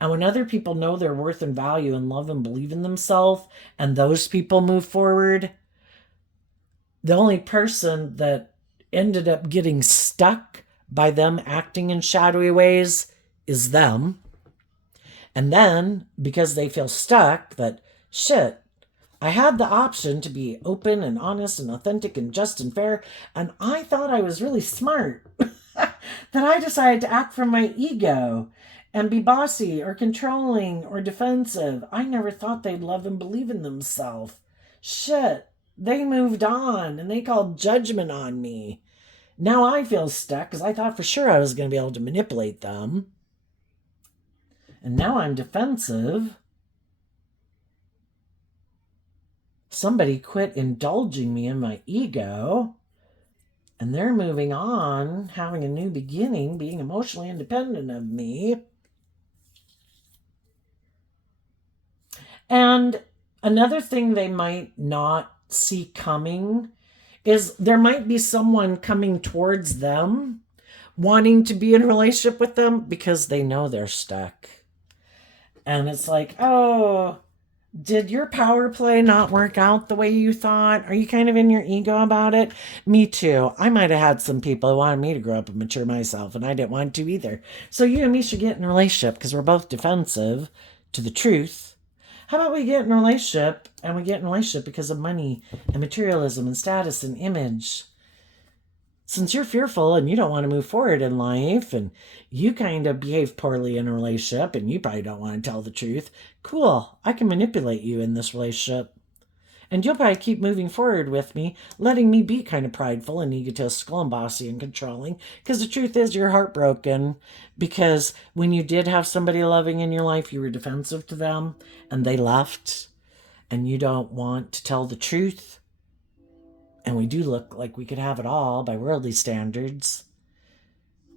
And when other people know their worth and value and love and believe in themselves, and those people move forward, the only person that ended up getting stuck by them acting in shadowy ways is them. And then, because they feel stuck, that shit, I had the option to be open and honest and authentic and just and fair, and I thought I was really smart. That I decided to act from my ego and be bossy or controlling or defensive. I never thought they'd love and believe in themselves. Shit, they moved on and they called judgment on me. Now I feel stuck because I thought for sure I was going to be able to manipulate them. And now I'm defensive. Somebody quit indulging me in my ego. And they're moving on, having a new beginning, being emotionally independent of me. And another thing they might not see coming is there might be someone coming towards them, wanting to be in a relationship with them because they know they're stuck. And it's like, oh, did your power play not work out the way you thought? Are you kind of in your ego about it? Me too. I might have had some people who wanted me to grow up and mature myself, and I didn't want to either. So you and me should get in a relationship because we're both defensive to the truth. How about we get in a relationship, and we get in a relationship because of money and materialism and status and image? Since you're fearful and you don't want to move forward in life and you kind of behave poorly in a relationship and you probably don't want to tell the truth, cool, I can manipulate you in this relationship. And you'll probably keep moving forward with me, letting me be kind of prideful and egotistical and bossy and controlling. Because the truth is you're heartbroken because when you did have somebody loving in your life, you were defensive to them and they left and you don't want to tell the truth. And we do look like we could have it all by worldly standards.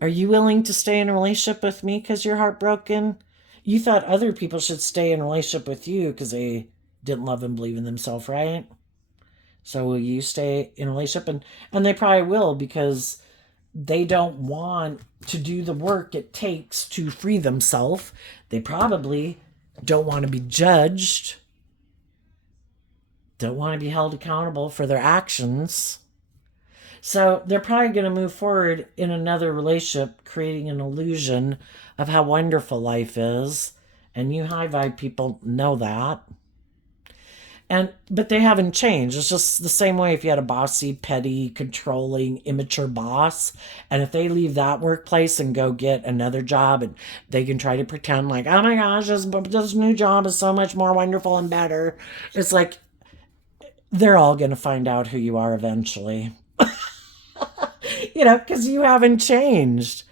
Are you willing to stay in a relationship with me because you're heartbroken? You thought other people should stay in a relationship with you because they didn't love and believe in themselves, right? So will you stay in a relationship? And they probably will because they don't want to do the work it takes to free themselves. They probably don't want to be judged. Don't want to be held accountable for their actions. So they're probably going to move forward in another relationship, creating an illusion of how wonderful life is. And you high vibe people know that. But they haven't changed. It's just the same way if you had a bossy, petty, controlling, immature boss. And if they leave that workplace and go get another job and they can try to pretend like, oh my gosh, this new job is so much more wonderful and better. It's like, they're all going to find out who you are eventually. Because you haven't changed.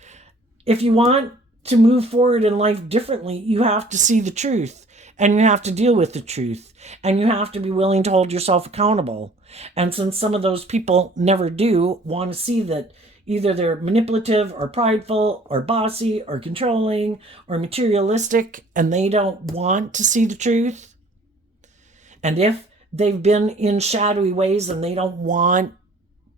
If you want to move forward in life differently, you have to see the truth, and you have to deal with the truth, and you have to be willing to hold yourself accountable. And since some of those people never do want to see that either they're manipulative or prideful or bossy or controlling or materialistic, and they don't want to see the truth, and if they've been in shadowy ways and they don't want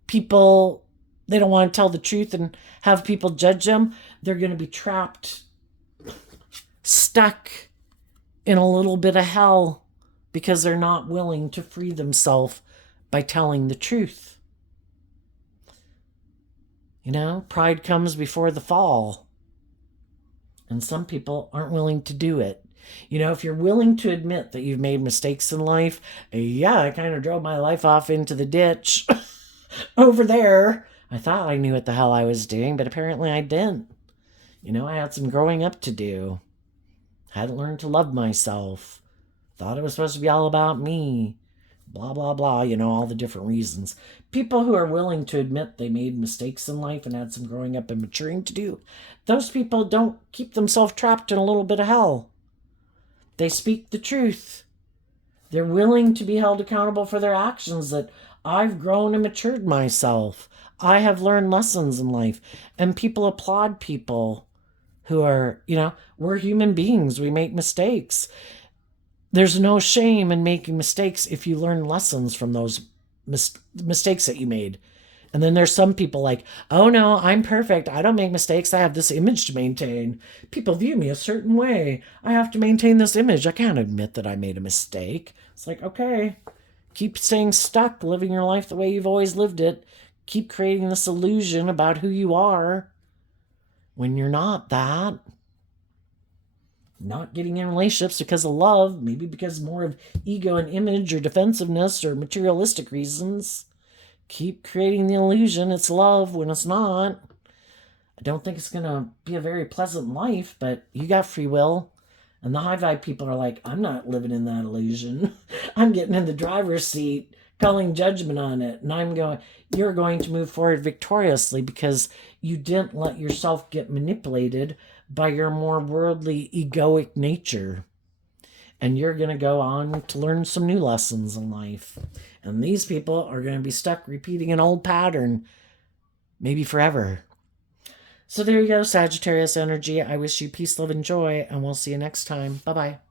people, they don't want to tell the truth and have people judge them, they're going to be trapped, stuck in a little bit of hell because they're not willing to free themselves by telling the truth. You know, pride comes before the fall. And some people aren't willing to do it. You know, if you're willing to admit that you've made mistakes in life, yeah, I kind of drove my life off into the ditch over there. I thought I knew what the hell I was doing, but apparently I didn't. You know, I had some growing up to do. Hadn't learned to love myself. Thought it was supposed to be all about me. Blah, blah, blah, you know, all the different reasons. People who are willing to admit they made mistakes in life and had some growing up and maturing to do, those people don't keep themselves trapped in a little bit of hell. They speak the truth. They're willing to be held accountable for their actions, that I've grown and matured myself. I have learned lessons in life. And people applaud people who are, you know, we're human beings. We make mistakes. There's no shame in making mistakes if you learn lessons from those mistakes that you made. And then there's some people like, oh no, I'm perfect. I don't make mistakes. I have this image to maintain. People view me a certain way. I have to maintain this image. I can't admit that I made a mistake. It's like, okay, keep staying stuck, living your life the way you've always lived it. Keep creating this illusion about who you are when you're not that. Not getting in relationships because of love, maybe because more of ego and image or defensiveness or materialistic reasons. Keep creating the illusion it's love when it's not. I don't think it's going to be a very pleasant life, but you got free will. And the high vibe people are like, I'm not living in that illusion. I'm getting in the driver's seat, calling judgment on it. And I'm going, you're going to move forward victoriously because you didn't let yourself get manipulated by your more worldly, egoic nature. And you're going to go on to learn some new lessons in life. And these people are going to be stuck repeating an old pattern, maybe forever. So there you go, Sagittarius energy. I wish you peace, love, and joy, and we'll see you next time. Bye-bye.